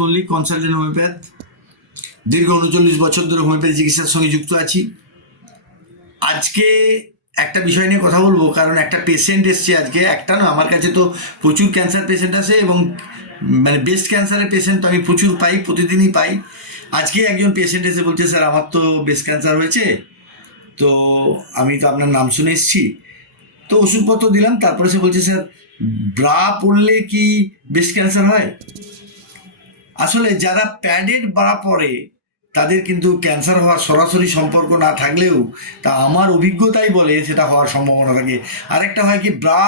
Mallick consultant homeopath দীর্ঘ উনচল্লিশ বছর ধরে হোমিওপ্যাথি চিকিৎসার সঙ্গে যুক্ত আছি। আজকে একটা বিষয় নিয়ে কথা বলব, কারণ একটা পেশেন্ট এসছে আজকে। একটা না, আমার কাছে তো প্রচুর ক্যান্সার পেশেন্ট আছে এবং মানে বেস্ট ক্যান্সারের পেশেন্ট তো আমি প্রচুর পাই, প্রতিদিনই পাই। আজকে একজন পেশেন্ট এসে বলছে, স্যার, আমার তো বেস্ট ক্যান্সার হয়েছে। তো আমি তো আপনার নাম শুনে এসেছি। তো ওষুধপত্র দিলাম, তারপরে সে বলছে, স্যার, ব্রা পরলে কি বেস্ট ক্যান্সার হয়? আসলে যারা প্যাডেড ব্রা পরে তাদের কিন্তু ক্যান্সার হওয়ার সরাসরি সম্পর্ক না থাকলেও তা আমার অভিজ্ঞতাই বলে সেটা হওয়ার সম্ভাবনা থাকে। আরেকটা হয় কি, ব্রা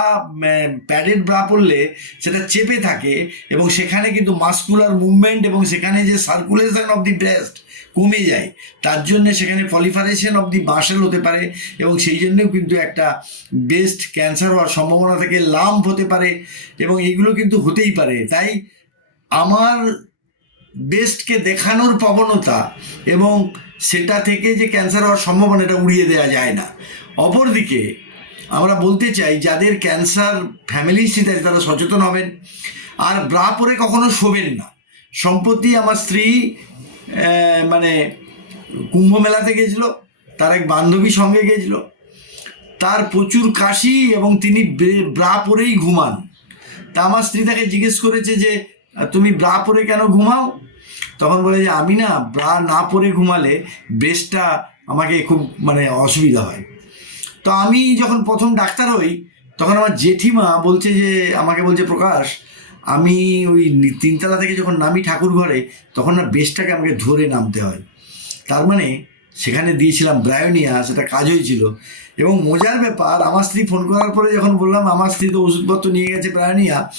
প্যাডেড ব্রা পরলে সেটা চেপে থাকে এবং সেখানে কিন্তু মাস্কুলার মুভমেন্ট এবং সেখানে যে সার্কুলেশন অফ দি ব্রেস্ট কমে যায়, তার জন্য সেখানে পলিফারেশন অফ দি বাসেল হতে পারে এবং সেই জন্যও কিন্তু একটা বেস্ট ক্যান্সার হওয়ার সম্ভাবনা থাকে, লাম্প হতে পারে এবং এগুলো কিন্তু হতেই পারে। তাই আমার বেস্টকে দেখানোর প্রবণতা এবং সেটা থেকে যে ক্যান্সার হওয়ার সম্ভাবনা, এটা উড়িয়ে দেওয়া যায় না। অপরদিকে, আমরা বলতে চাই, যাদের ক্যান্সার ফ্যামিলি হিস্ট্রি আছে, তারা সচেতন হবেন। আর ব্রা পরে কখনো শোবেন না। সম্প্রতি আমার স্ত্রী মানে কুম্ভ মেলাতে গেছিল, তার এক বান্ধবী সঙ্গে গেছিল। তার প্রচুর কাশি এবং তিনি ব্রা পরেই ঘুমান। তা আমার স্ত্রী তাকে জিজ্ঞেস করেছে যে তুমি ব্রা পরে কেন ঘুমাও? তখন বলে যে, আমি না ব্রা না পরে ঘুমালে ব্রেস্টটা আমাকে খুব মানে অসুবিধা হয়। তো আমি যখন প্রথম ডাক্তার হই, তখন আমার জেঠিমা বলছে যে, আমাকে বলছে, প্রকাশ, আমি ওই তিনতলা থেকে যখন নামি ঠাকুর ঘরে তখন না বেশটাকে আমাকে ধরে নামতে হয়। তার মানে সেখানে দিয়েছিলাম ব্রায়োনিয়া, সেটা কাজ হয়েছিল। এবং মজার ব্যাপার, আমার স্ত্রী ফোন করার পরে যখন বললাম, আমার স্ত্রী তো ওষুধপত্র নিয়ে গেছে ব্রায়োনিয়া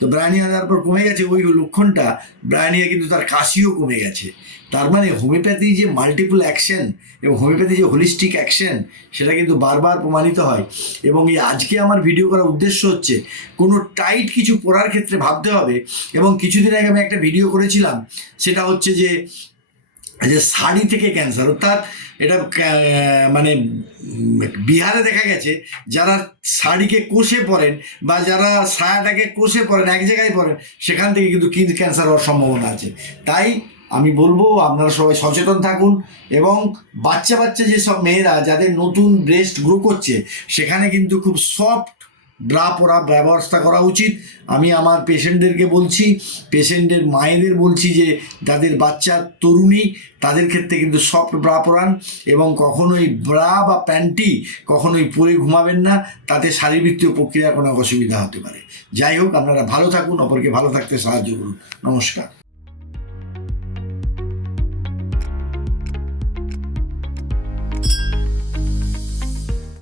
তো ব্রায়ানিয়া পর কমে গেছে ওই লক্ষণটা। ব্রায়ানিয়া কিন্তু তার কাশিও কমে গেছে। তার মানে হোমিওপ্যাথি যে মাল্টিপল অ্যাকশন এবং হোমিওপ্যাথি যে হোলিস্টিক অ্যাকশন সেটা কিন্তু বারবার প্রমাণিত হয়। এবং এই আজকে আমার ভিডিও করার উদ্দেশ্য হচ্ছে, কোনো টাইট কিছু পড়ার ক্ষেত্রে ভাবতে হবে। এবং কিছুদিন আগে আমি একটা ভিডিও করেছিলাম, সেটা হচ্ছে যে যে শাড়ি থেকে ক্যান্সার অর্থাৎ এটা মানে বিহারে দেখা গেছে, যারা শাড়িকে কষে পরেন বা যারা সায়াটাকে কষে পরেন, এক জায়গায় পরেন, সেখান থেকে কিন্তু কিড ক্যান্সার হওয়ার সম্ভাবনা আছে। তাই আমি বলব, আপনারা সবাই সচেতন থাকুন এবং বাচ্চা বাচ্চা যেসব মেয়েরা, যাদের নতুন ব্রেস্ট গ্রো করছে, সেখানে কিন্তু খুব সফট ব্রা পরা ব্যবস্থা করা উচিত। আমি আমার পেশেন্টদেরকে বলছি, পেশেন্টের মায়েদের বলছি যে, যাদের বাচ্চা তরুণী, তাদের ক্ষেত্রে কিন্তু সফট ব্রা পরান এবং কখনোই ব্রা বা প্যান্টি কখনোই পরে ঘুমাবেন না, তাতে শারীরবৃত্তীয় প্রক্রিয়ার কোনো অসুবিধা হতে পারে। যাই হোক, আপনারা ভালো থাকুন, অপরকে ভালো থাকতে সাহায্য করুন। নমস্কার।